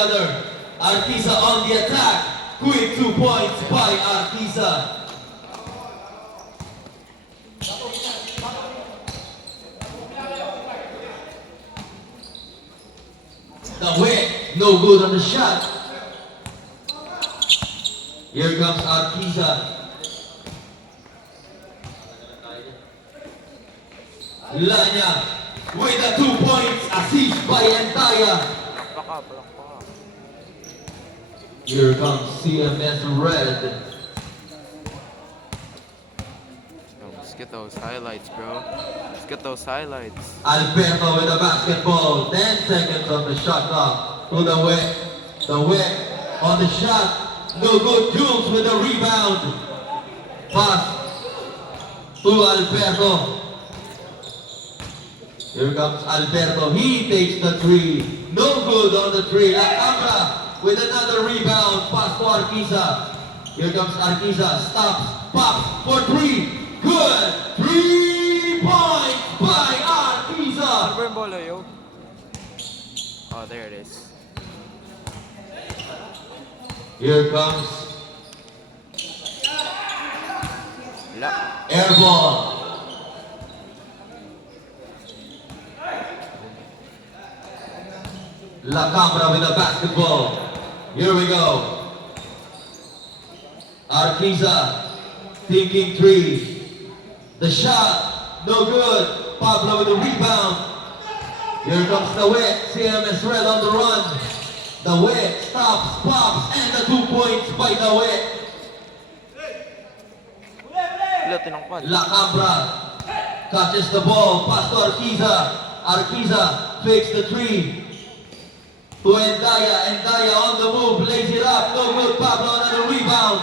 another. Arquiza on the attack. Quick 2 points by Arquiza. The whip, no good on the shot. Here comes Arquiza. Lanya with the 2 points, assist by Entaya. Here comes CMS Red. Let's get those highlights, bro. Let's get those highlights. Alberto with the basketball. 10 seconds on the shot clock. To the whip. The whip on the shot. No good. Jules with the rebound. Pass to Alberto. Here comes Alberto. He takes the three. No good on the three. La Cabra with another rebound. Pass to Arquiza. Here comes Arquiza. Stops. Pops for three. Good. 3 points by Arquiza. Ano ba yung Oh, there it is. Here comes La. air ball. La Cambra with the basketball. Here we go. Arquiza thinking three. The shot, no good. Pablo with the rebound. Here comes the wet. CMS Red on the run. The wet stops, pops, and the 2 points by the wet. La Cambra catches the ball, pass to Arquiza. Arquiza fakes the three. To Endaya. Endaya on the move, lays it up. No good. Pablo another rebound.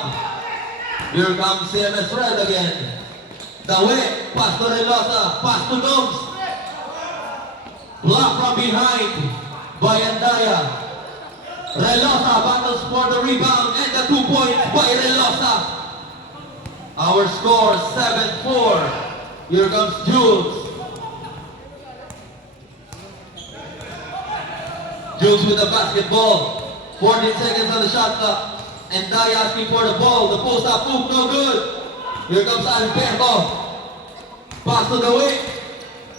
Here comes CMS Red again. The way, pass to Relosa, pass to Noms. Block from behind by Endaya. Relosa battles for the rebound and the 2 points by Relosa. Our score 7-4. Here comes Jules. Jules with the basketball. 14 seconds on the shot clock. Endaya asking for the ball. The post-up move, no good. Here comes Alberto. Pass to the way.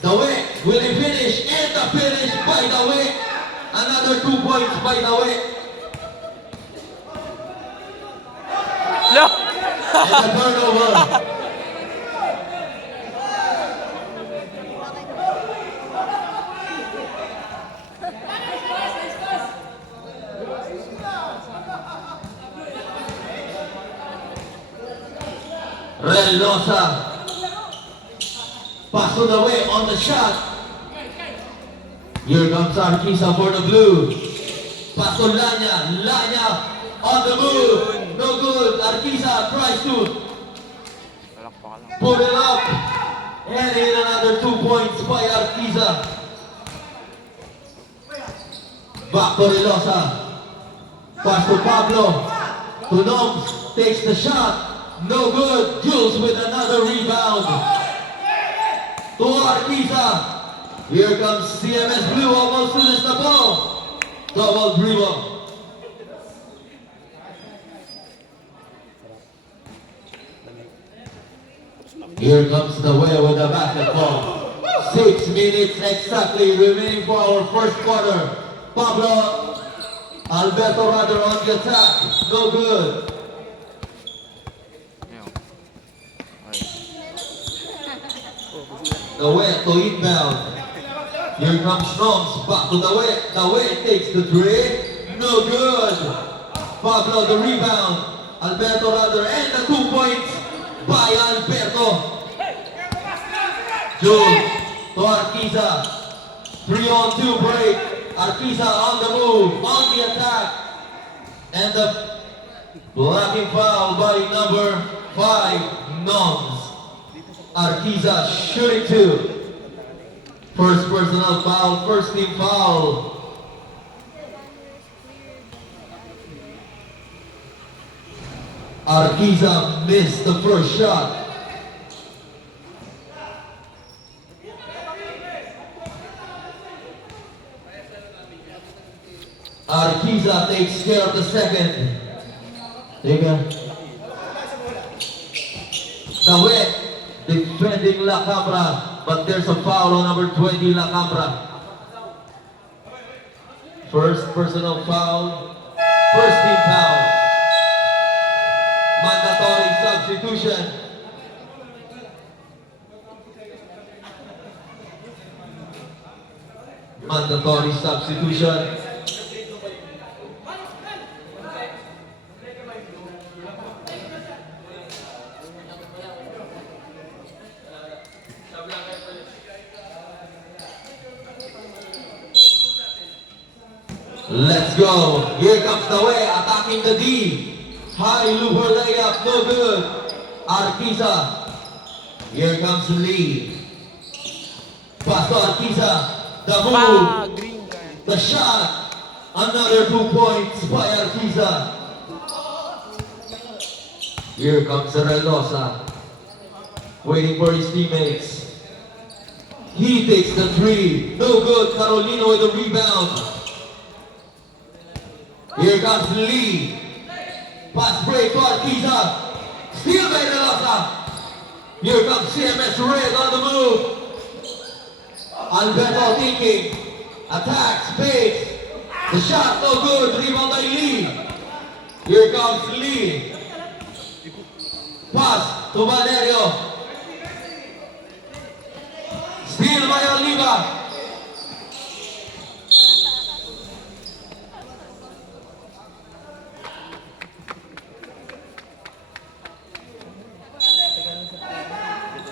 The way. Will he finish? And the finish by the way. Another 2 points by the way. La. And the turnover. Relosa. Pass to the way on the shot. Here comes Arquiza for the blue. Pass to Lanya. Lanya on the move. No good. Arquiza tries to put it up. And hit another 2 points by Arquiza. Back to Relosa. Pass to Pablo. To Noms. Takes the shot. No good. Jules with another rebound. To Arquiza. Here comes CMS Blue. Almost finished the ball. Double dribble. Here comes the way with the basketball. 6 minutes exactly remaining for our first quarter. Pablo Alberto rather on the attack. No good. The way to inbound. Here comes Noms. Back to the way. The way takes the three. No good. Pablo the rebound. Alberto rather and the 2 points by Alberto. Jules to Arquiza. 3-on-2 break. Arquiza on the move, on the attack. And the blocking foul by number 5, Noms. Arquiza shooting 2. First personal foul, first team foul. Arquiza missed the first shot. Arquiza takes care of the second. Teka. Dawit defending La Cabra, but there's a foul on number 20 La Cabra. First personal foul, first team foul. Mandatory substitution. Mandatory substitution. Let's go. Here comes the way, attacking the D. High looper layup, no good. Arquiza. Here comes Lee. Pass to Arquiza. The move. Green card. The shot. Another 2 points by Arquiza. Here comes Relosa. Waiting for his teammates. He takes the three. No good. Carolino with the rebound. Here comes Lee. Pass break to Arquiza. Steal by Relosa. Here comes CMS Red on the move. Alberto thinking. Attack, space. The shot, no good. Rebound by Lee. Here comes Lee. Pass to Valerio. Steal by Oliva.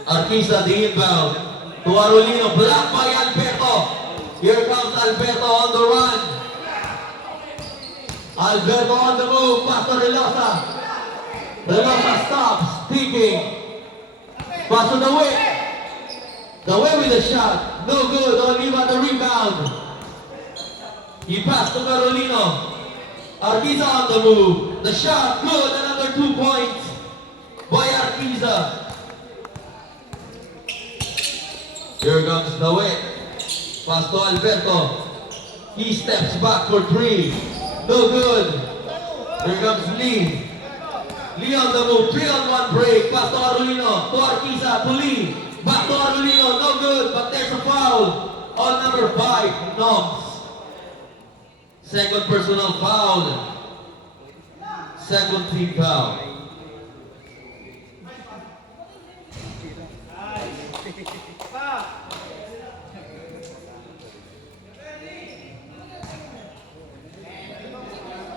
Arquiza the inbound. To Arolino, blocked by Alberto. Here comes Alberto on the run. Alberto on the move, pass to Relosa. Relosa stops, thinking. Pass to the way. The way with the shot, no good, Oliva the rebound. He passed to Carolino. Arquiza on the move. The shot, good, another 2 points by Arquiza. Here comes the way. Pass to Alberto. He steps back for three. No good. Here comes Lee. Lee on the move. 3-on-1 break. Pass to Arolino. To Arquiza. To Lee. Back to Arolino. No good. But there's a foul on number 5. Noms. Second personal foul. Second team foul.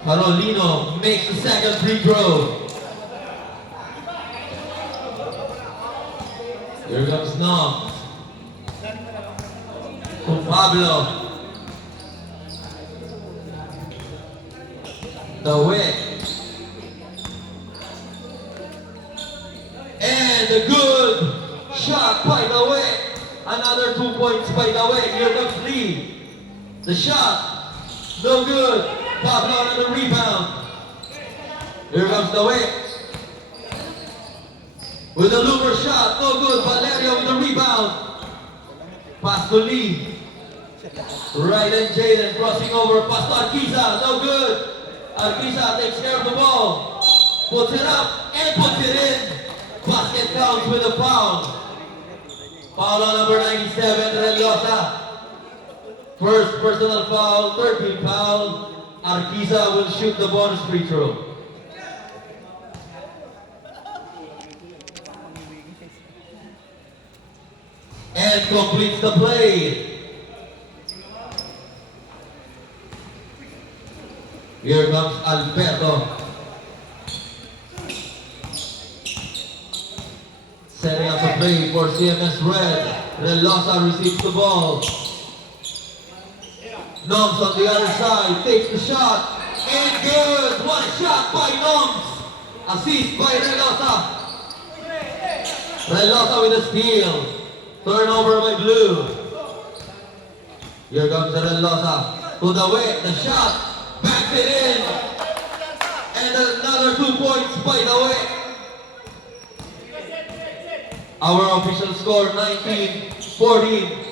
Carolino makes the second free throw. Here comes Nom. To Pablo. The way. And a good shot by the way. Another 2 points by the way. Here comes Lee. The shot. No good. Pablo on the rebound. Here comes the way. With a looper shot, no good. Valerio with the rebound. Pass to Lee. Right and Jaden crossing over. Pass to Arquiza, no good. Arquiza takes care of the ball. Puts it up and puts it in. Basket counts with a foul. Foul on number 97, Relosa. First personal foul, 13th foul. Arquiza will shoot the bonus free throw. And completes the play. Here comes Alberto. Setting up the play for CMS Red. Relosa receives the ball. Noms on the other side, takes the shot, and good! What a shot by Noms! Assist by Relosa. Relosa with a steal. Turnover by Blue. Here comes Relosa. To the way, the shot, backs it in. And another 2 points by the way. Our official score, 19-14.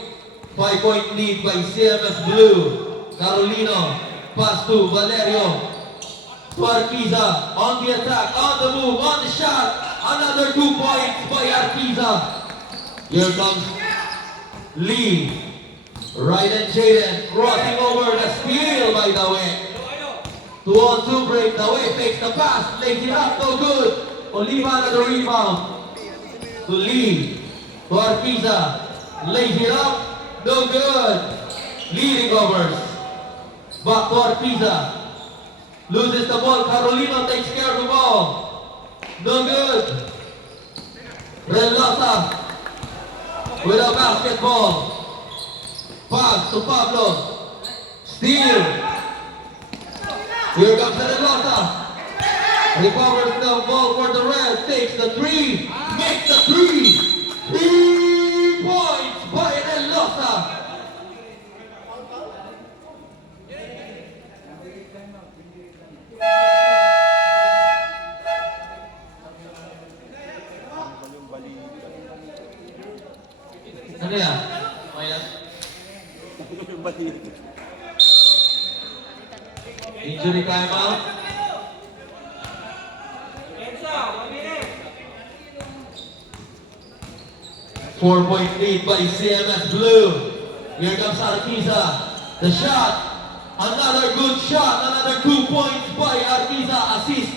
5-point lead by CMS Blue. Carolino Pass to Valerio. To Arquiza. On the attack, on the move, on the shot. Another 2 points by Arquiza. Here comes Lee. Ryden Jaden crossing over the steal by the way. 2-on-2 break. The way fakes the pass. Lays it up. No good. Oliva another rebound. To Lee. To Arquiza. Lays it up. No good. Lee recovers. Back to Arquiza. Loses the ball. Carolino takes care of the ball. No good. Relosa with a basketball. Pass to Pablo. Steal. Here comes Relosa. Recovers the ball for the Reds. Takes the three. Makes the three. 3 points by Relosa. Ano yan? Ayan. Injury timeout. Four-point lead by CMS Blue. Here comes Arquiza. The shot. Another good shot. Another 2 points by Arquiza. Assist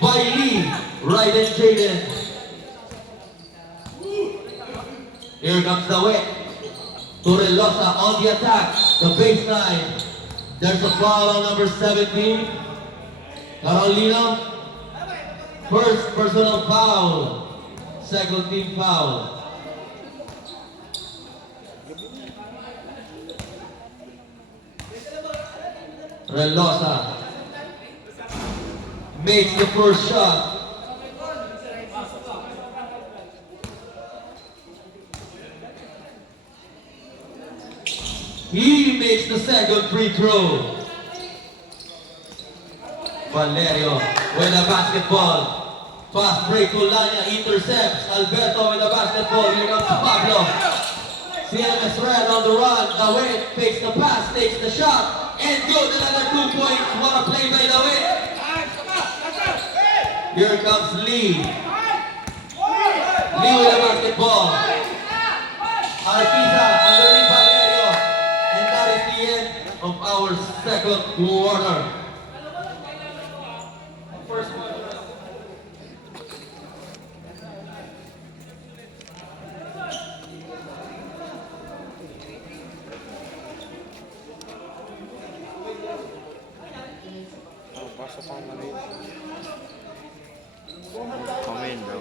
by Lee. Ryden Jaden. Here comes the way. Torrelosa on the attack. The baseline. There's a foul on number 17. Carolino. First personal foul. Second team foul. Relosa makes the first shot. He makes the second free throw. Valerio with a basketball. Fast break to Lanya, intercepts. Alberto with a basketball. Here comes Pablo. CMS Red on the run. Dawit takes the pass, takes the shot. And good, another 2 points. What a play by Dawit. Here comes Lee. Lee with a basketball. Arquiza underneath Valerio. And that is the end of our second quarter. First quarter. Pasok ang mali. Come in, bro.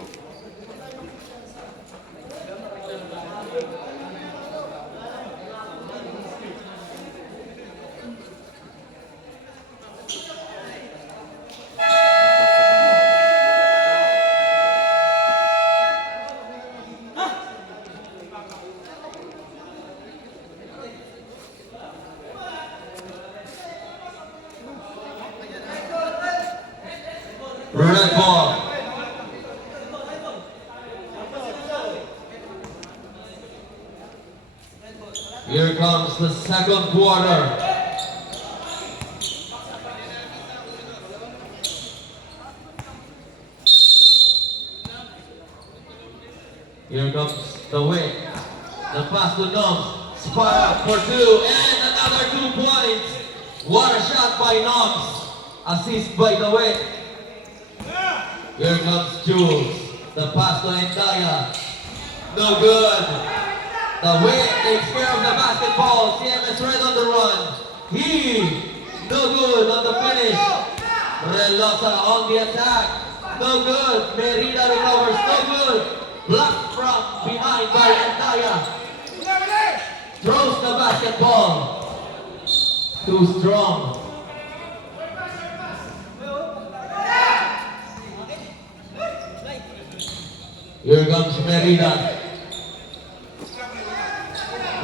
Red ball. Here comes the second quarter. Here comes the way. The pass to Noms. Spot up for two. And another 2 points. What a shot by Noms. Assist by the way. Here comes Jules. The pass to Endaya. No good. The Wit takes care of the basketball. CMS Red on the run. No good on the finish. Relosa on the attack. No good. Merida recovers. No good. Blocked from behind by Endaya. Throws the basketball. Too strong. Here comes Merida.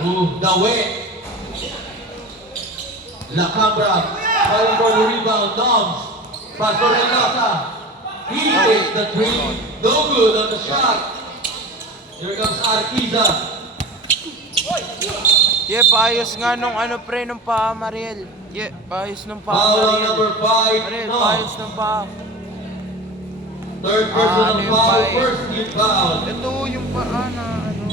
The way. La Cambra fighting for the rebound. Noms. Pastor Relosa. He takes the three. No good on the shot. Here comes Arquiza. Yeah, paayos nga nung ano pre, nung paa, Mariel. Yeah, paayos nung paa, Foul on Mariel. number 5. Mariel, No. paayos nung paa. Third personal ano yung foul, five? first team foul. Ito yung paa na ano.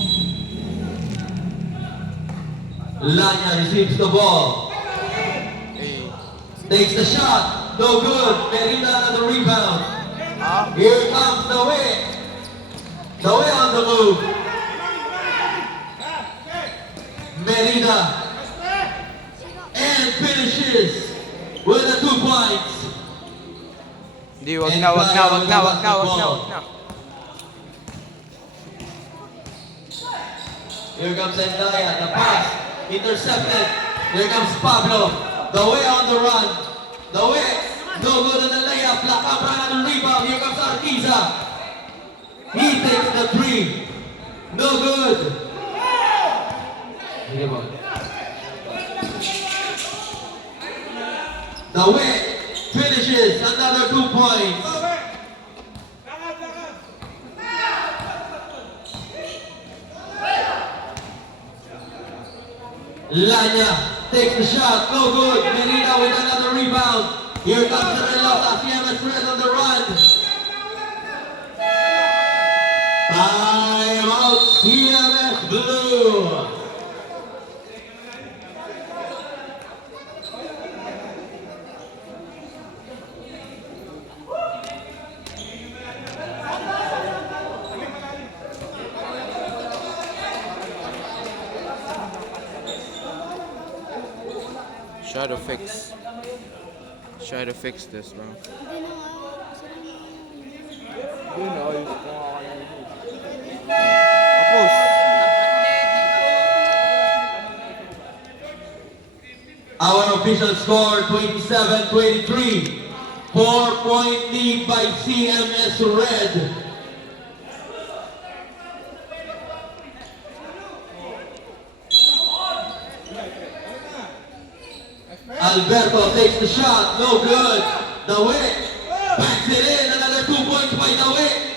Lanya receives the ball. Eh, Takes the shot. No good. Merida on the rebound. ah, Here comes the way. The way on the move. Merida. And finishes with the 2 points. Hindi, wag na. Here comes Endaya. The pass. Intercepted. Here comes Pablo. The way on the run. The way. No good on the layup. La Cabra on the rebound. Here comes Arquiza. He takes the 3. No good. Here we go. The way finishes another 2 points. Lanya takes the shot, no good. Merida with another rebound. Here comes the Relota, CMS Red on the run. Time out, CMS Blue. Try to fix this, bro. Tapos. Our official score 27-23. 4-point lead by CMS Red. Alberto takes the shot, no good. The way backs it in, another 2 points by the way.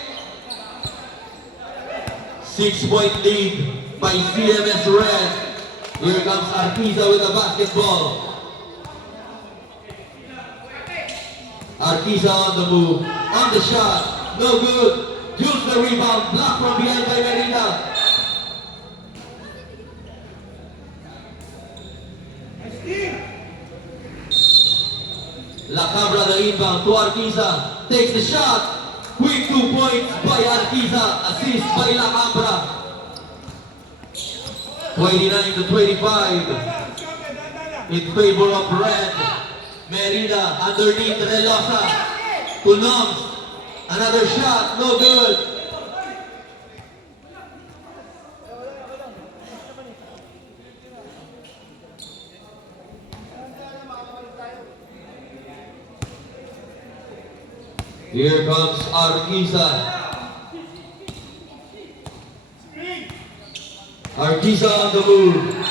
6-point lead by CMS Red. Here comes Arquiza with the basketball. Arquiza on the move, on the shot, no good. Jules the rebound, blocked from behind by Merida. La Cabra the inbound to Arquiza, takes the shot. Quick 2 points by Arquiza, assist by La Cabra. 29-25 in favor of Red. Merida underneath Relosa to Noms. Another shot, no good. Here comes Arquiza. Arquiza on the move.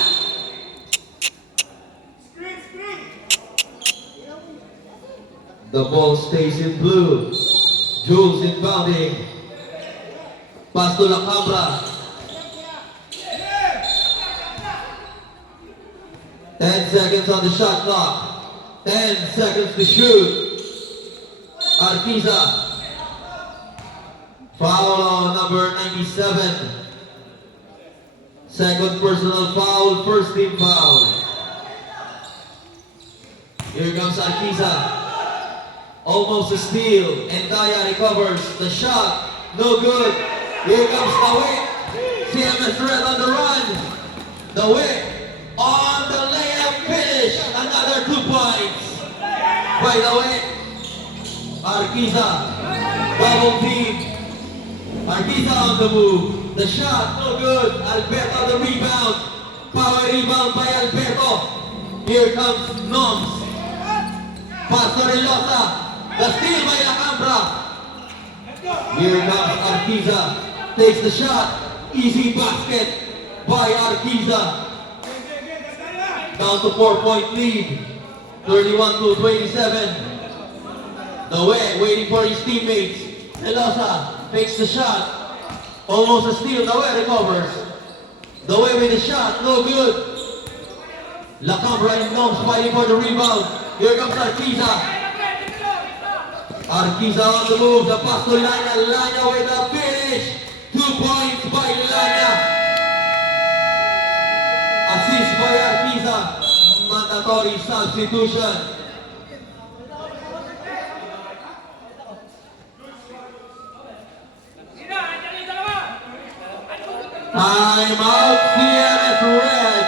The ball stays in blue. Jules inbounding. Pass to La Cabra. 10 seconds on the shot clock. 10 seconds to shoot. Arquiza. Foul on number 97. Second personal foul, first team foul. Here comes Arquiza. Almost a steal. Endaya recovers the shot. No good. Here comes the way. CMS Red on the run. The way on the layup finish. Another 2 points. By the way, Arquiza, double team. Arquiza on the move. The shot, no good. Alberto the rebound. Power rebound by Alberto. Here comes Noms. Pass to Relosa. The steal by La Cabra. Here comes Arquiza. Takes the shot. Easy basket by Arquiza. Down to 4-point lead. 31-27. The way, waiting for his teammates. Relosa takes the shot. Almost a steal. The way recovers. The way with the shot. No good. La Cabra and Gnomes fighting for the rebound. Here comes Arquiza. Arquiza on the move. The pass to Lanya. Lanya with a finish. 2 points by Lanya. Assist by Arquiza. Mandatory substitution. Time out, CMS Red.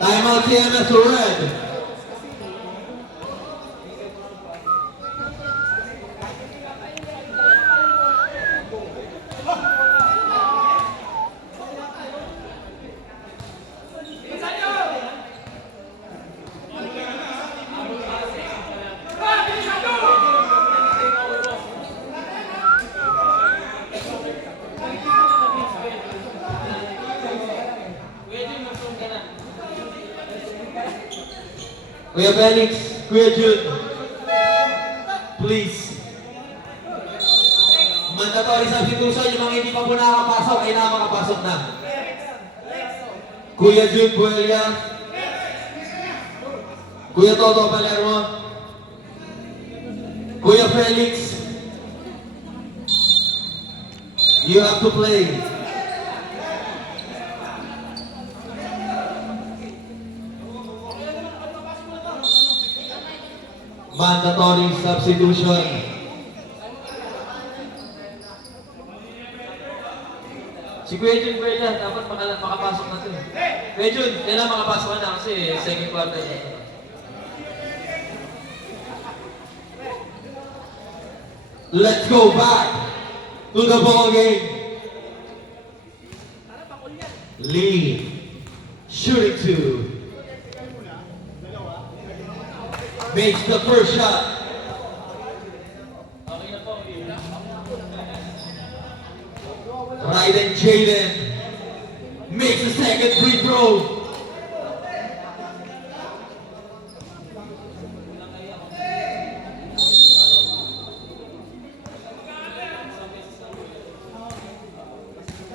Time out, CMS Red. Kuya Felix, Kuya Jun, please. Mandatory substitution, yung mga hindi pa po nakapasok, ay nakapasok na. Kuya Jun Buelia, Kuya Toto Palermo, Kuya Felix, you have to play. Mandatory substitution. Si Kuya Jun Buelia, dapat makapasok na ito. Kuya Jun, kailangan makapasok na kasi second quarter. Let's go back to the ball game. Lee, shooting two. Makes the first shot. Raiden Jaden makes the second free throw.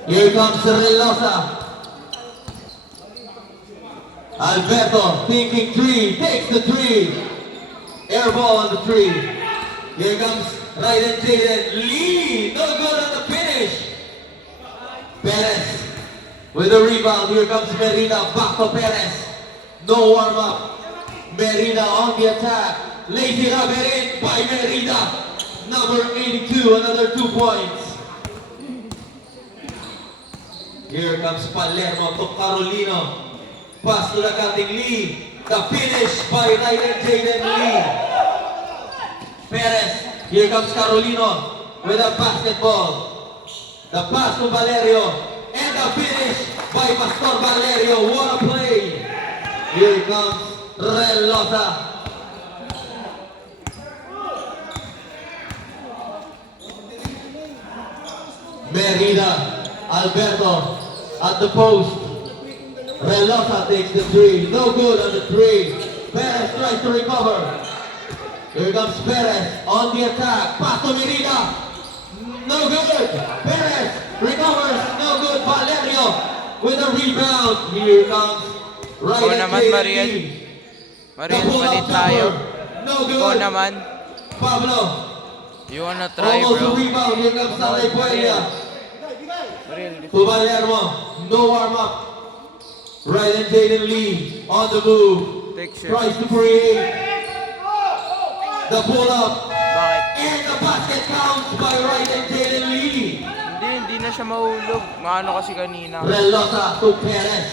Here comes Relosa. Alberto thinking three, takes the three. Air ball on the three. Here comes Raiden Jaden. Lee, no good on the finish. Perez with a rebound. Here comes Merida, back to Perez. No warm up. Merida on the attack. Lazy rubber in by Merida. Number 82, another 2 points. Here comes Palermo to Carolino. Pass to the cutting Lee. The finish by Raiden Jaden Lee. Perez. Here comes Carolino with a basketball. The pass to Valerio. And the finish by Pastor Valerio. What a play. Here comes Relosa. Merida. Alberto at the post. Relosa takes the three. No good on the three. Perez tries to recover. Here comes Perez on the attack. Pass to Merida. No good. Perez recovers. No good. Valerio with a rebound. Here comes Ikaw naman, Marian. Marian, malit tayo. No good. Ikaw naman. Pablo. You wanna try, Almost a bro? rebound. Here comes Salay Puelia. Marian, To Valermo. No warm up. Raiden Jaden Lee on the move. take shot. Tries to create. The pull up. Bakit? And the basket counts by Raiden Jaden Lee. Hindi na siya mahulog. Maano kasi kanina. Relosa to Perez.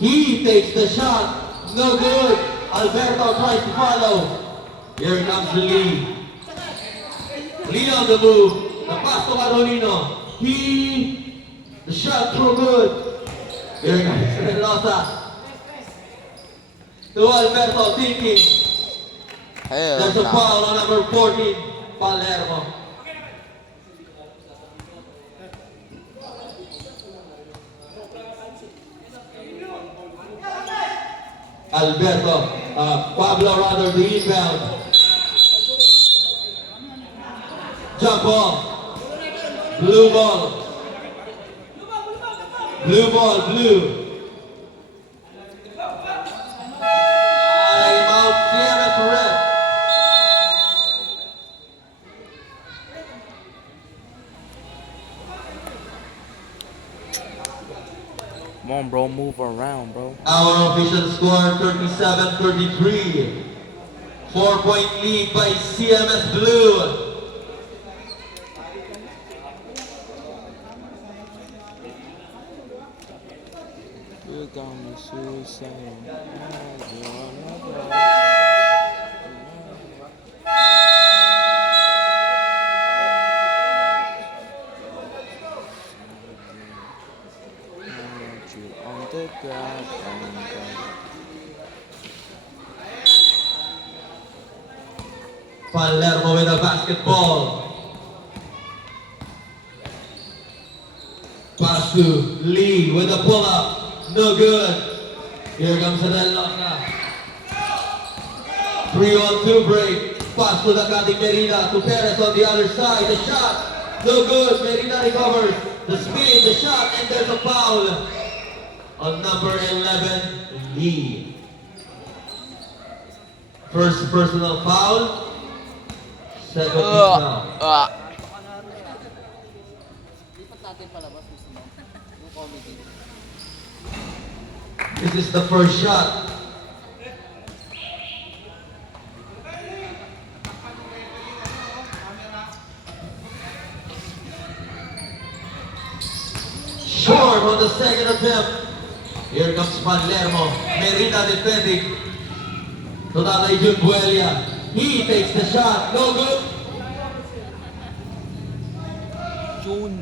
He takes the shot. No good. Alberto tries to follow. Here comes Lee. Lee on the move. The pass to Carolino. The shot through good. Here comes Relosa. To Alberto thinking. There's a foul on number 14, Palermo. Alberto, Pablo rather the inbound. Jump ball. Blue ball. Blue ball, blue. Time out, CMS red. Come on, bro. Move around, bro. Our official score 37-33. 4-point lead by CMS Blue. You got me suicidal. On the ground. Palermo with a basketball. Pass to Lee with a pull-up. No good. Here comes Adel Loca. 3-on-2 break. Pass to the cutting Merida. To Perez on the other side. The shot. No good. Merida recovers. The spin, the shot, and there's a foul on number 11, Lee. First personal foul. Second foul. This is the first shot. Short on the second attempt. Here comes Palermo. Merida defending. To Tatay Jun Buelia. He takes the shot. No good. June.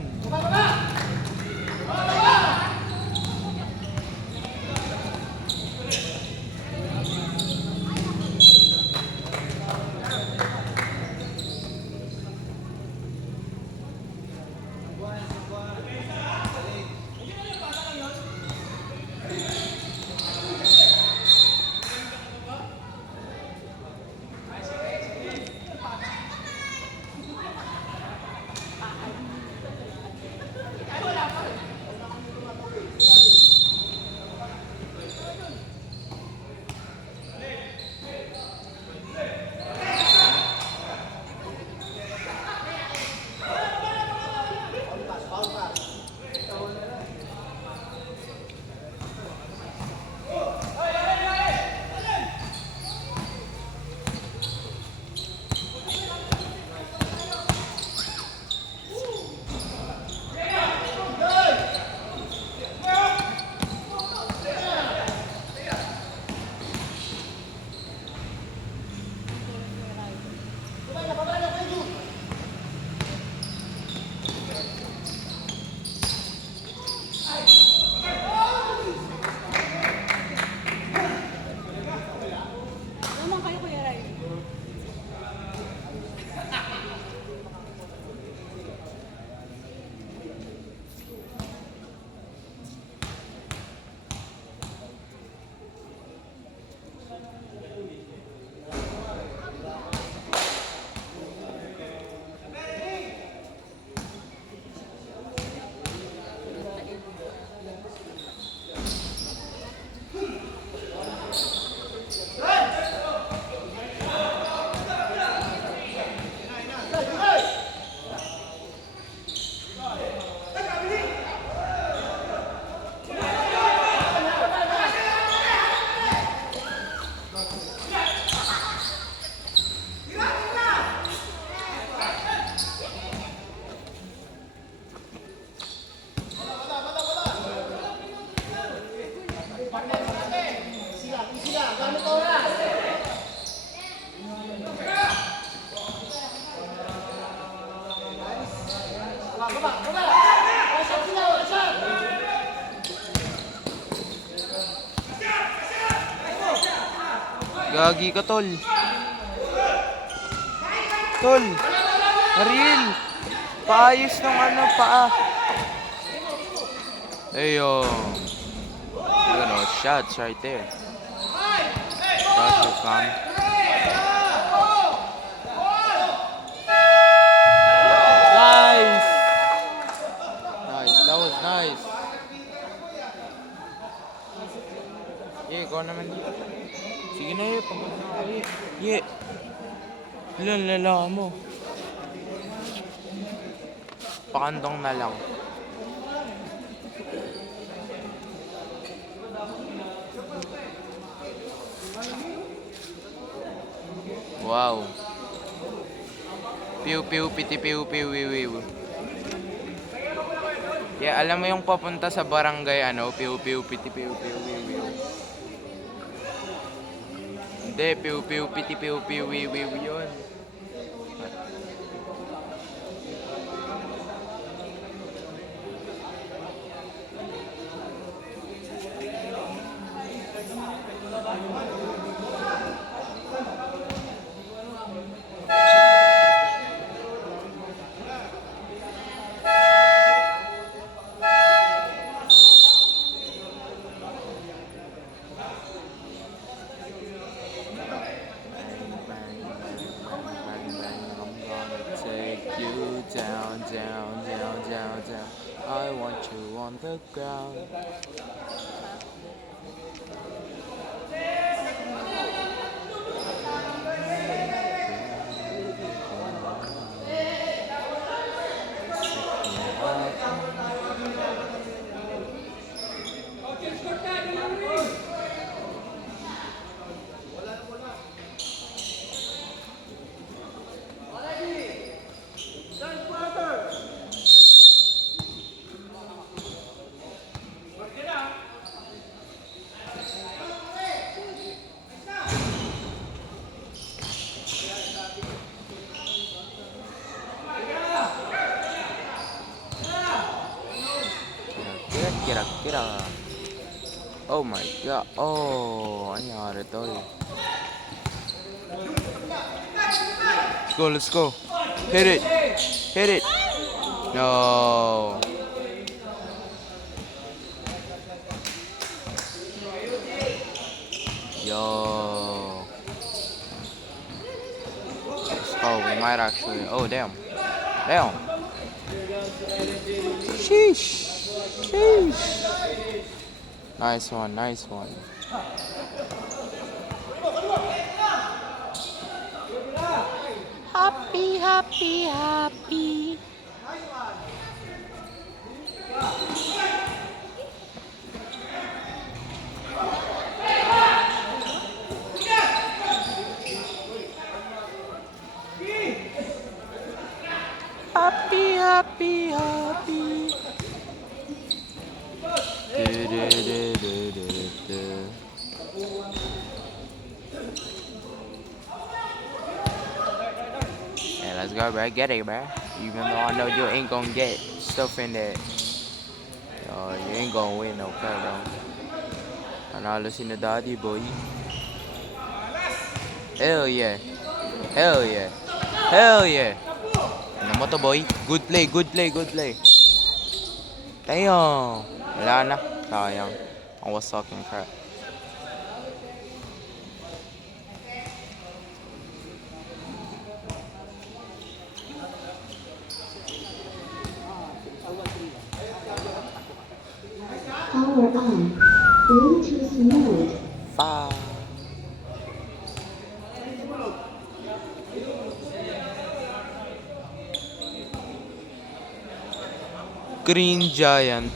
Gagi ka, tol. Tol. Ariel. Paayos ng ano, paa. Ayo. You know, shots right there. Pressure, fam. Nice! Nice. Ikaw naman. Sige na yun. Pagod na ako eh. Lala mo. Pakandong na lang. Wow. Piu piu piti piu piu wiu wiu. Yeah, alam mo yung papunta sa barangay piu piu piti piu piu wiu wiu. Hindi, piu piu piti piu piu wiu wiu yun. Down, down, down, down, down. I want you on the ground. Get up. Oh my god. Oh, nangyari tol. Let's go. Hit it. Hit it. No. Yo. Let's go. We might actually. Oh, damn. Damn. Sheesh. Sheesh. Nice one, nice one. Happy, happy, happy. Happy, happy, happy. Yeah, let's go, bro. Get it, bro. Even though I know you ain't gonna get stuff in there, you ain't gonna win no car, bro. Panalo si na daddy, boy. Hell yeah. Hell yeah. Hell yeah. Ano mo to, boy? Good play, good play, good play. Damn. Wala na. Sayang. I was talking crap. Power on. Bluetooth mode. Fa. Green Giant.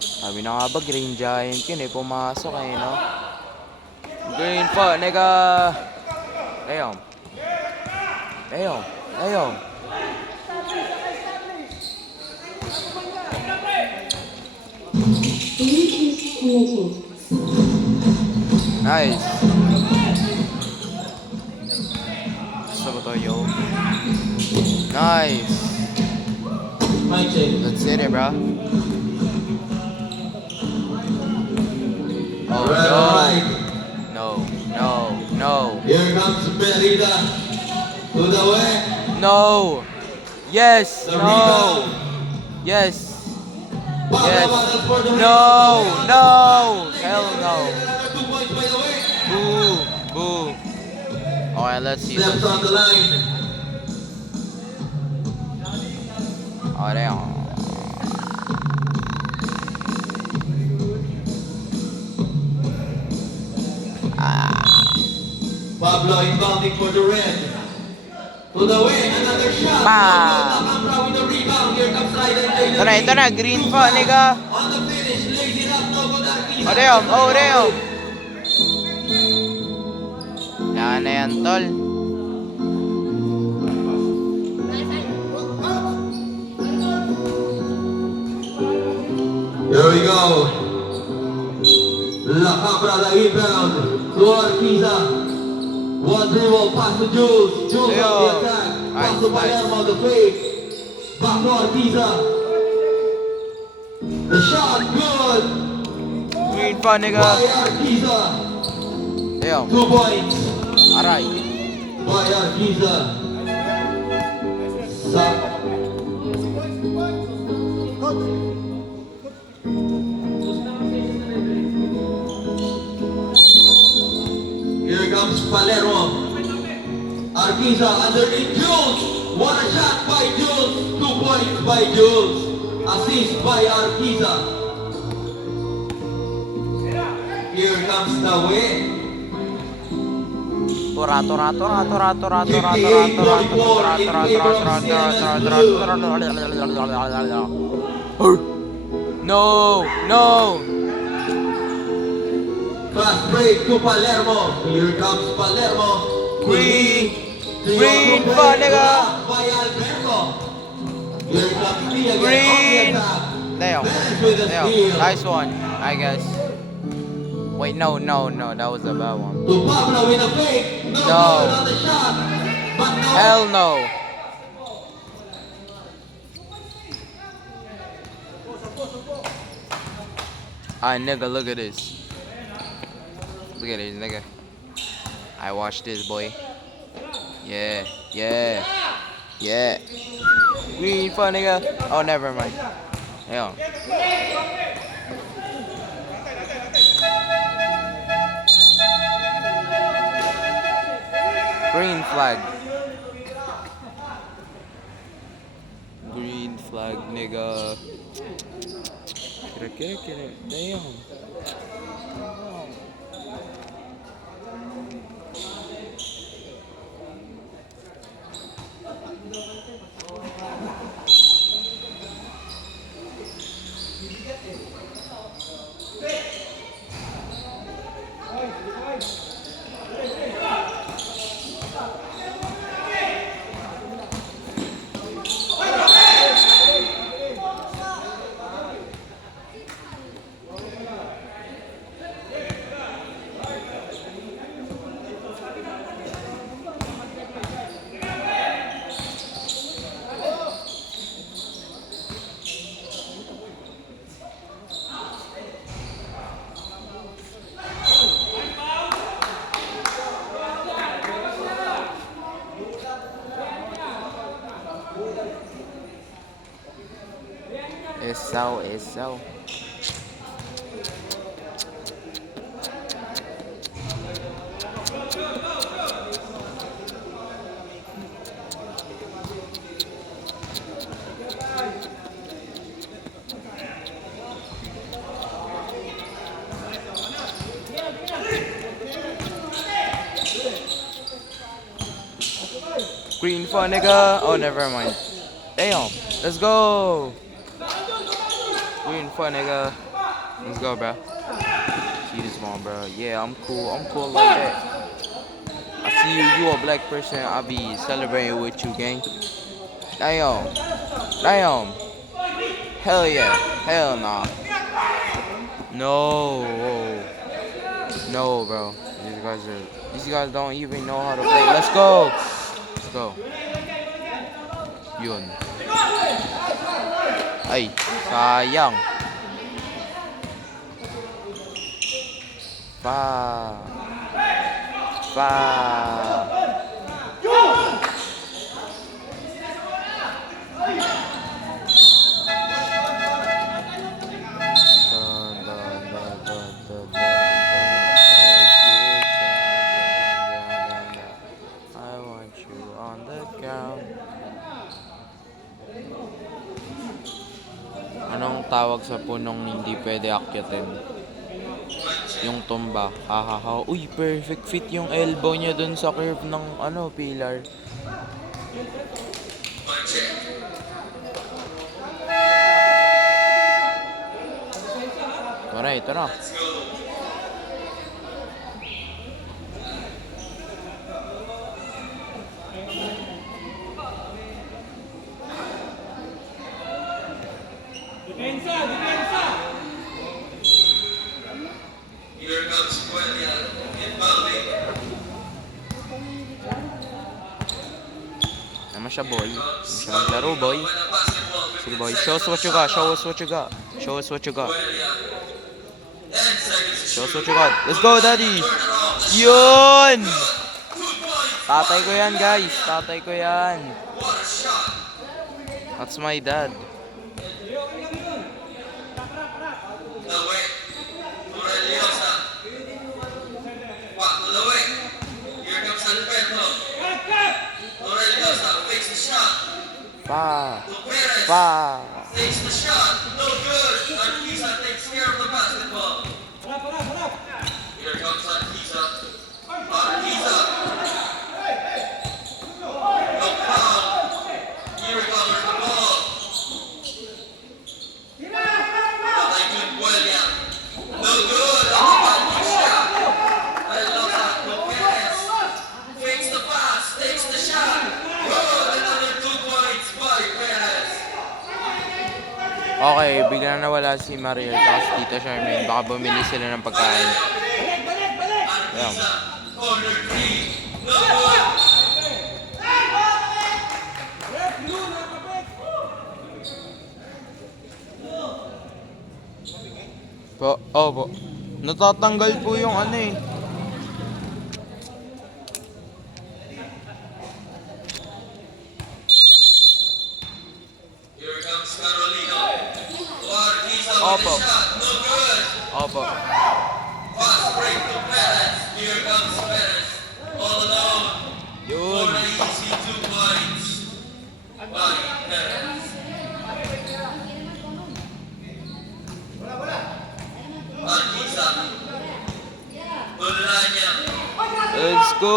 Sabi na nga ba, Green Giant yun eh. Pumasok eh, no? Green po, nigga! Damn. Damn. Damn. Bluetooth connected. Nice. Gusto ko to, yo. Nice. My check. Let's hit it, bro. Oh, Right, no. right. No, no, no. Here comes Merida to the way. No. Yes. The No. rebound. Yes. Baba Yes. battles for the No. rebound. No. Hell no. Another 2 points by the way. Boo. Boo. Alright, let's see. Steps on the line. Oh, damn. Pablo inbounding for the red. To the win, another shot. Bam! Alcambra with the rebound. Here comes Ryder Taylor. Ito na, green pa, nigga. On the finish, lays it up, no good Arquiza. Oh, damn, oh, damn. Yan na yan, tol. Here we go. La Cabra the inbound to Arquiza. One dribble, pass to Jules. Jules on the attack. Pass to Palermo, the fake. Back to Arquiza. The shot, good. Green pa, nigga. By Arquiza. Damn. 2 points. Aray. By Arquiza. Here comes Palermo. Arquiza underneath Jules. What a shot by Jules. 2 points by Jules. Assist by Arquiza. Here comes the win. No, no. Fast break to Palermo. Here comes Palermo. Green pa, nigga. By Alberto. Here comes Lee again on the Green. attack. Damn. Bench with a Damn. steal. Nice one, I guess. Wait, no, that was a bad one. To Pablo with a fake. No, No. good on the shot. But no. Hell no. Alright, nigga, look at this. Look at this, nigga. I watched this, boy. Yeah. Green fun, nigga. Oh, never mind. Yeah. Green flag. Green flag, nigga. Get it. Damn. It's so. Green for nigga. Oh, never mind. Damn. Let's go. Green for nigga. Let's go, bro. See this one, bro. Yeah, I'm cool. I'm cool like that. I see you. You a black person. I'll be celebrating with you, gang. Damn. Hell yeah. Hell nah. No, bro. These guys don't even know how to play. Let's go. Yun. Ay, sayang. Pa. I want you on the ground. tawag sa punong hindi pwede akyatin? Yung tumba. Hahaha. Uy, perfect fit yung elbow niya dun sa curve ng pillar. Tara, ito na. Here comes Cuelia inbounding. Naman siya, boy. Naman siya maglaro, boy. Sige, boy. Show us what you got. Show us what you got. Show us what you got. Show us what you got. Let's go, daddy. Yun! Tatay ko yan, guys. Tatay ko yan. That's my dad. Pa. Pa. Takes the shot, no good. Arquiza takes care of the basketball. Here comes Arquiza. Arquiza. No foul. He recovers the ball. Patay good Cuelia. No good. Arquiza. Relosa Gutierrez. Fakes the pass, takes the shot. Good. Another 2 points by Perez. Okay, bigla na nawala si Mariel at si Tita Charmaine. Baka bumili sila ng pagkain. Ayan. Corner 3. No good. Po. Natatanggal po yung Here comes Carolino. Arquiza with Opo. the shot. No good. Opo. Fast break to Perez. Here comes Perez. All alone. Yun. For an easy 2 points by Perez. Arquiza. Bolanya. Let's go!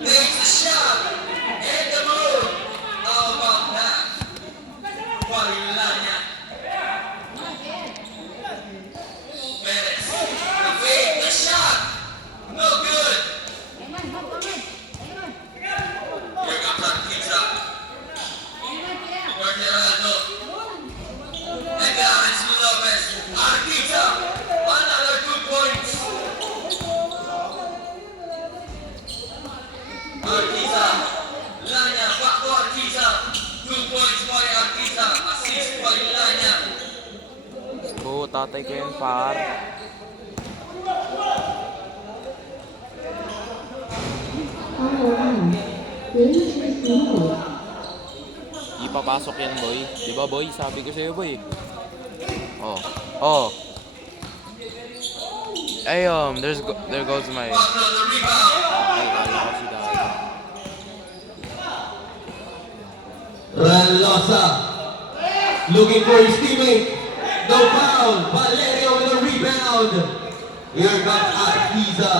Takes the shot. And the move. How about that? Bolanya. Perez. The fake, the shot. No good. Here comes Arquiza. For Geraldo. And Clarence Lopez. Arquiza. Another 2 points. Arquiza. Lanya. Back to Arquiza. 2 points by Arquiza. Assist by Lanya. Let's go, tatay ko yan, par. Power on. Bluetooth mode. Ipapasok yan, boy. Diba, boy? Sabi ko sa'yo, boy. Oh. Ayun, there goes my... Pablo the rebound. Ay, wala ko si daddy. Relosa. Looking for his teammate. No foul. Valerio with a rebound. Here comes Arquiza.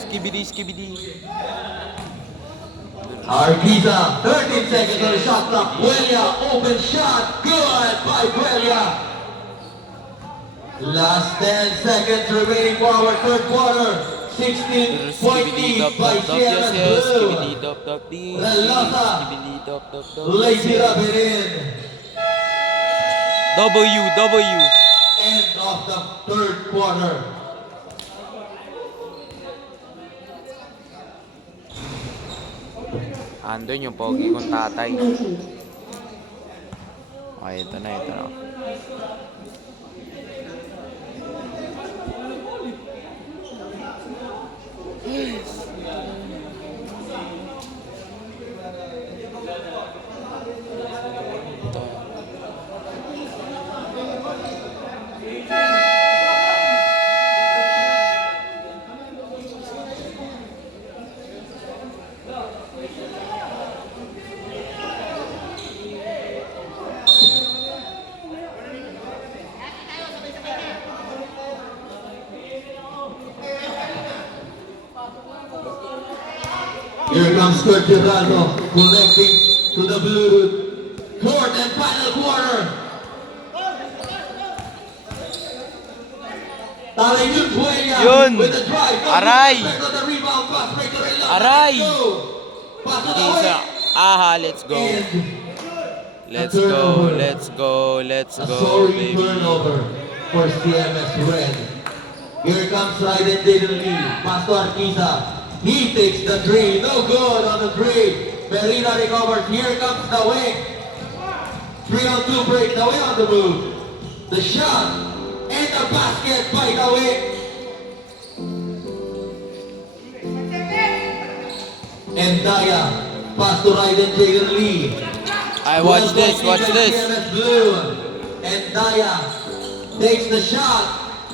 Skibidi. Arquiza, 13 seconds on the shot clock. Cuelia, open shot. Good by Cuelia. Last 10 seconds remaining for our third quarter. 16-point lead by Sierra Blue. Skibidi dop dee. Relosa Skibidi dop. lays it up and in. W. End of the third quarter. Andun yung pogi kong tatay. Activated. Okay, ito na. comes Kurt Geraldo collecting to the blue court and final quarter. Talay Yun Buenya Yun. with the drive. Aray. Back on the rebound pass. Break the red line. Aray. Let's go. Pass to the Isa. way. Aha, let's go. And Let's a go, turnover. let's go, let's A go, sorry baby. turnover for CMS Red. Here comes Raiden Jaden Lee. Pass to Arquiza. He takes the three. No good on the three. Merida recovers. Here comes the wing. 3-on-2 break. The way on the move. The shot. And the basket by the wing. And Daya. Pass to Raiden Jaden Lee. I watch this, watch this. CMS Blue. And Daya takes the shot.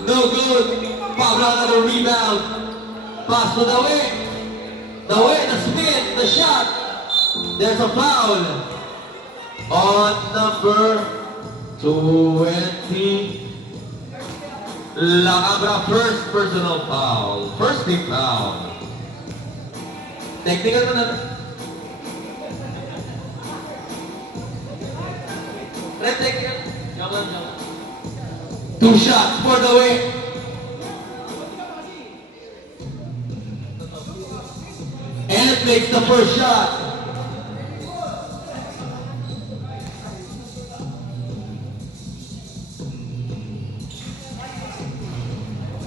No good. Pablo another rebound. Pass to the wing. The way, the spin, the shot. There's a foul. On number 20. La Cabra, first personal foul. First team foul. Technical na. Two shots for the win. And makes the first shot.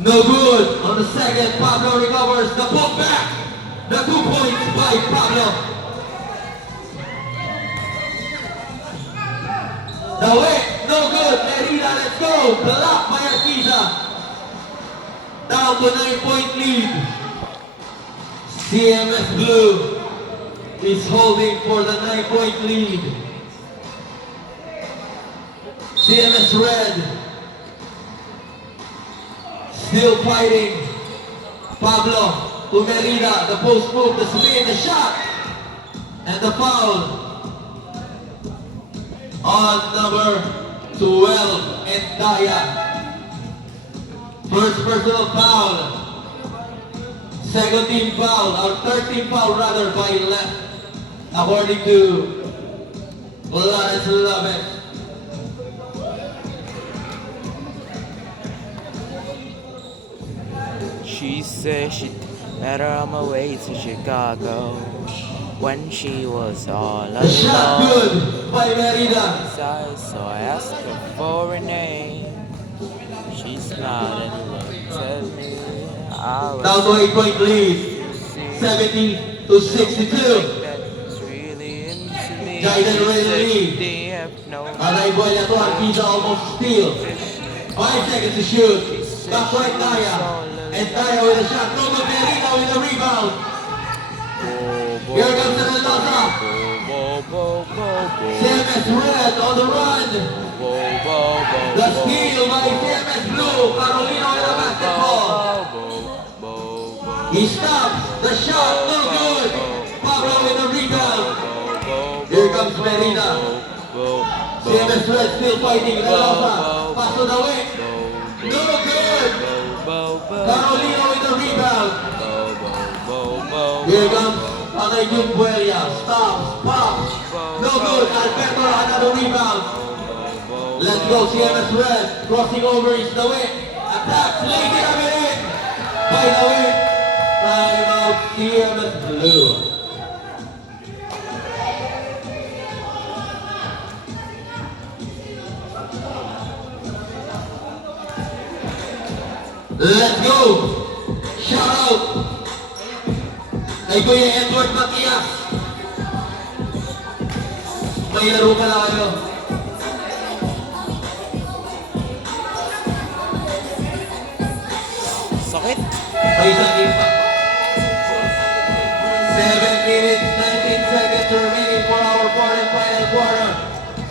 No good. On the second, Pablo recovers the ball back. The 2 points by Pablo. The way, no good. Merida, let's go. Blocked by Arquiza. Down to 9-point lead. CMS Blue is holding for the 9-point lead. CMS Red still fighting. Pablo to Merida, the post move, the spin, the shot, and the foul on number 12, and Daya. First personal foul. Second team foul, or third team foul rather, by left, according to Lawrence Lovett. She said she met her on my way to Chicago when she was all The shot alone. good by Merida. So I asked her for a name. She smiled and looked at me. I was Down to 8-point lead, 70 to 62. that's really into me. Jaden She Ray said Lee. they have no Aray Buenya to Arquiza, almost steal. 5 seconds to shoot. Back right Daya. And Daya with a shot. No good. Merida with a rebound. Here comes the Mendoza. CMS Red on the run. The steal by CMS Blue. Carolina with a basketball. He stops. The shot. No good. Pablo with a rebound. Here comes Merida. CMS Red still fighting. Mendoza. Pass to the wing. No good. Carolina with the rebound. Here comes Panay Jumbuelia. Stops. Pops. No good. Alberto another rebound. Let's go CMS Red. Crossing over is the wing. Attacks. Lady Ramirez. By the wing. Timeout CMS Blue. Let's go! Shout out! Kay Kuya Edward Matias. May laro pala kayo. Sakit. May isang impact. 7 minutes, 19 seconds remaining for our fourth and final quarter.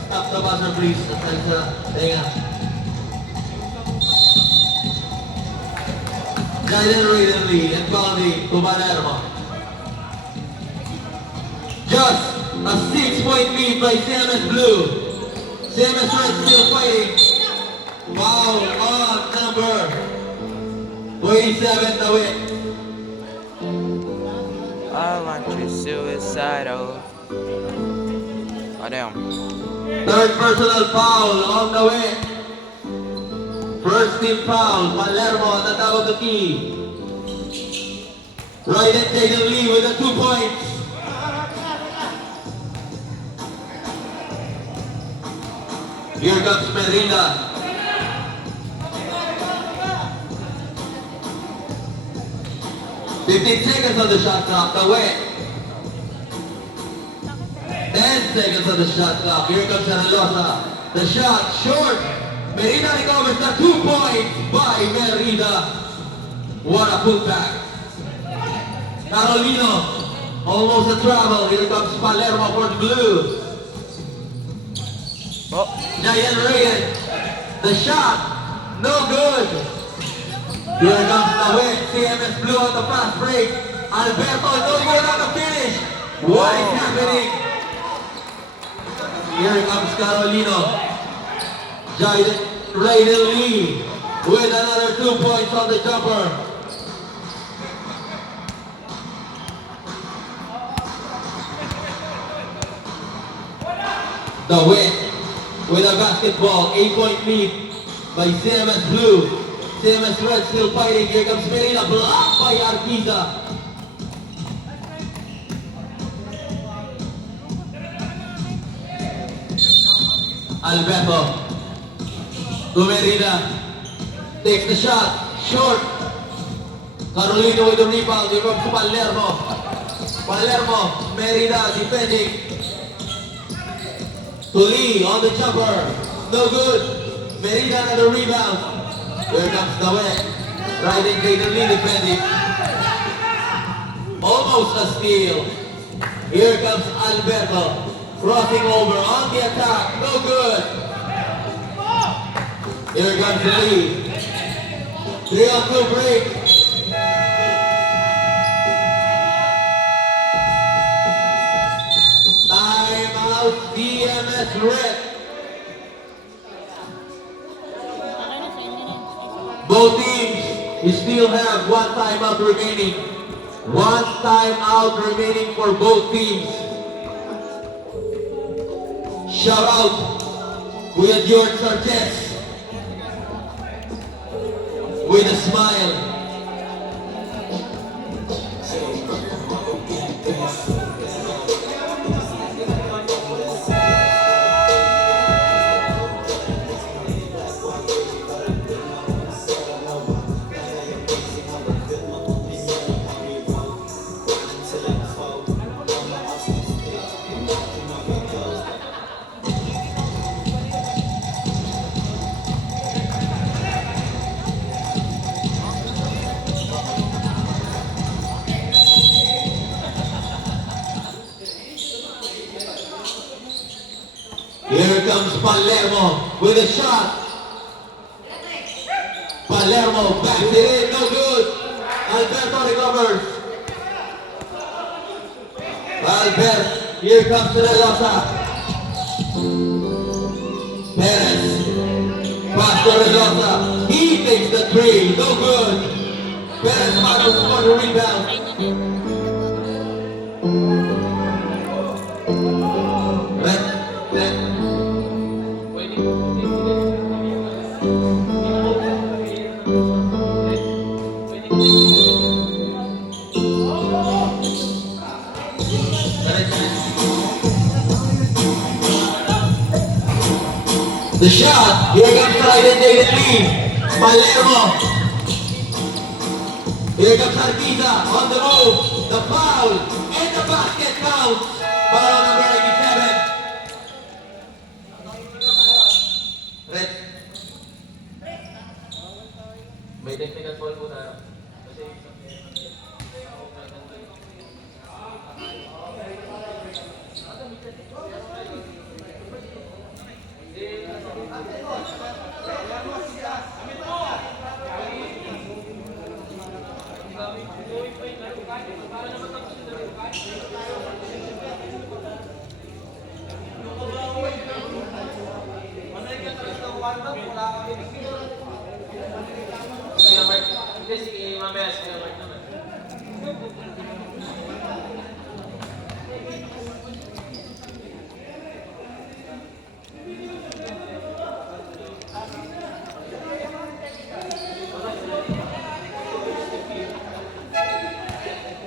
Stop the buzzer please. Tenga. Jaden Raiden Lee and Baldi to Palermo. Just a 6-point lead by CMS Blue. CMS Red still fighting. Foul on number 27 to win. I want you to suicidal. Oh, damn. Third personal foul on the way. First team foul, Palermo, natawag the key. Raiden Jaden Lee with the 2 points. Here comes Merida. $15 on the shot clock, the way. 10 seconds on the shot clock. Here comes Aralosa. The shot short. Merida recovers the 2 points by Merida. What a putback. Carolino. Almost a travel. Here comes Palermo for the blue. Oh, Giant Reagan. The shot. No good. Here comes the win. CMS Blue on the fast break. Alberto, no good on the finish. What is happening? Here comes Carolino. Giant Raiden Lee with another 2 points on the jumper. The win with a basketball, 8-point lead by CMS Blue. CMS Red still fighting. Here comes Merida, blocked by Arquiza. Alberto to Merida, takes the shot, short. Carolino with the rebound, here comes Palermo. Palermo, Merida defending. To Lee on the jumper, no good. Merida another rebound. Here comes the win. Riding Jaden Lee defending. Almost a steal. Here comes Alberto. Crossing over on the attack, no good. Here comes Lee. 3-on-2 break. Timeout, CMS Red. Both teams still have 1 timeout remaining. 1 timeout remaining for both teams. Shout out Kuya George Sartes with a smile. Here comes Palermo with a shot. Palermo backs it in, no good. Alberto recovers. Albert, here comes Relosa. Perez, pass to Relosa. He takes the 3, no good. Perez battles for the rebound. Red. The shot, here comes Raiden Jaden Lee. Palermo. Here comes Arquiza on the move. The foul and the basket counts. Foul number 87. Red. May technical foul po tayo.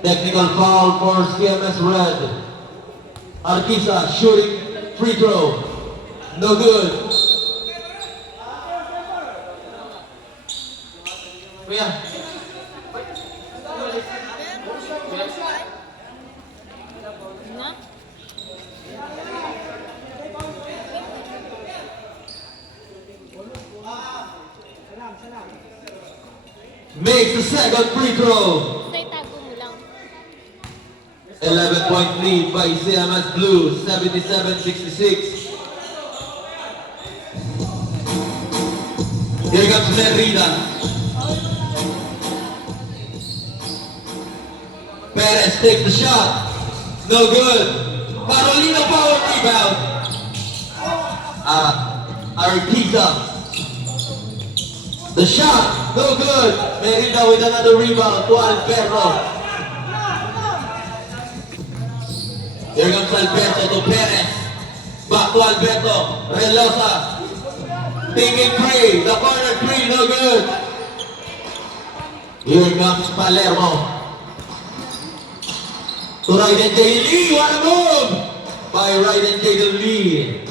Technical foul for CMS Red. Arquiza shooting free throw. No good. Kuya. Makes the second free throw. Sa itago mo lang. 11-point lead by CMS Blue, 77-66. Here comes Merida. Perez takes the shot. No good. Carolina power rebound. Arquiza. The shot. No good. Merida with another rebound to Alberto. Here comes Alberto to Perez. Back to Alberto. Relosa. Taking three. The corner three. No good. Here comes Palermo. To Raiden J. Lee, what a move! By Raiden J. Lee.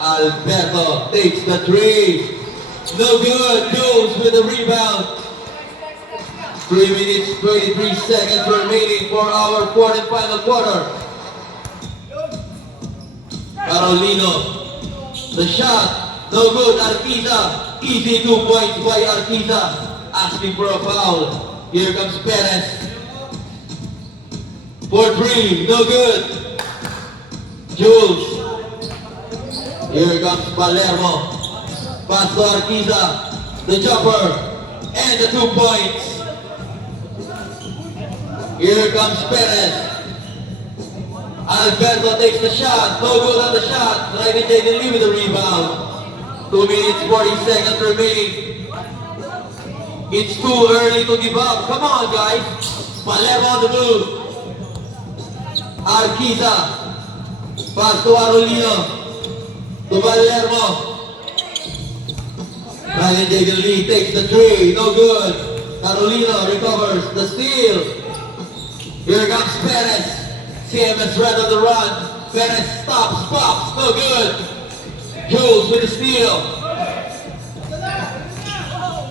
Alberto takes the three. No good, Jones with the rebound. 3 minutes, 23 seconds remaining for our fourth and final quarter. Carolino, the shot, no good, Arquiza. Easy 2 points by Arquiza. Asking for a foul. Here comes Perez. For three, no good. Jules. Here comes Palermo. Pass to Arquiza. The jumper. And the 2 points. Here comes Perez. Alberto takes the shot. No good on the shot. Raiden J. Lee with the rebound. 2 minutes, 40 seconds remaining. It's too early to give up. Come on, guys. Palermo on the move. Arquiza. Pass to Arolino. To Palermo. Raiden J. Lee takes the three. No good. Carolina recovers the steal. Here comes Perez. CMS Red on the run. Perez stops, pops. No good. Jules with the steal.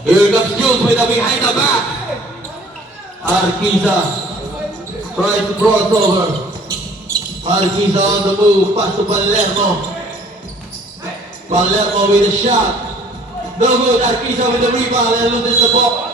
Here comes Jules with a behind the back. Arquiza tries to cross over. Arquiza on the move, pass to Palermo. Palermo with a shot. No good, Arquiza with the rebound and loses the ball.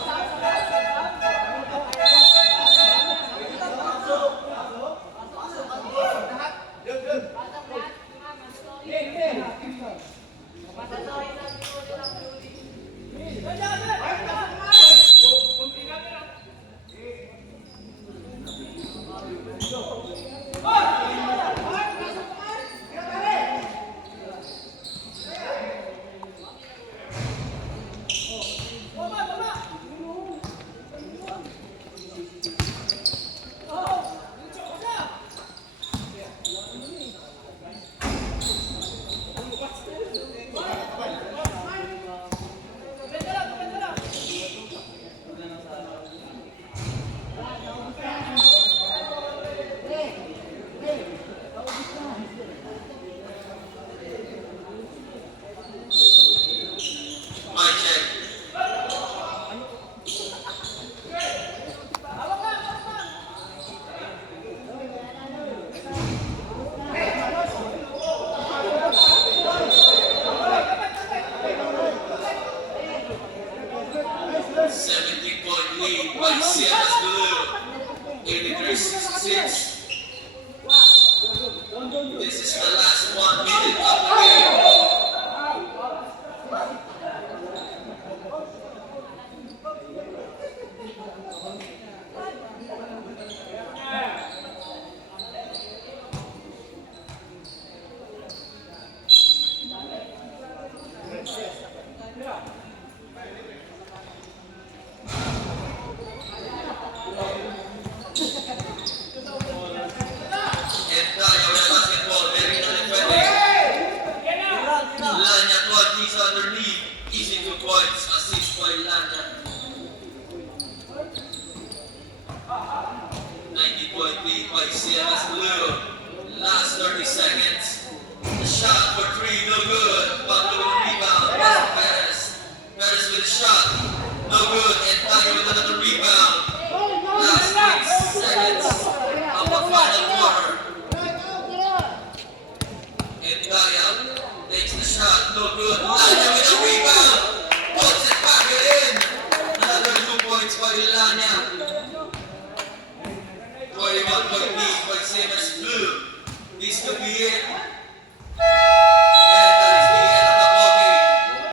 This is the last 1 minute of the game. lead by CMS Blue. Last 30 seconds. The shot for three, no good. Pablo with a rebound. Pass to Perez. Perez with a shot. No good. And Tayo with another rebound. Last 6 seconds of the final quarter. And Daya takes the shot. No good.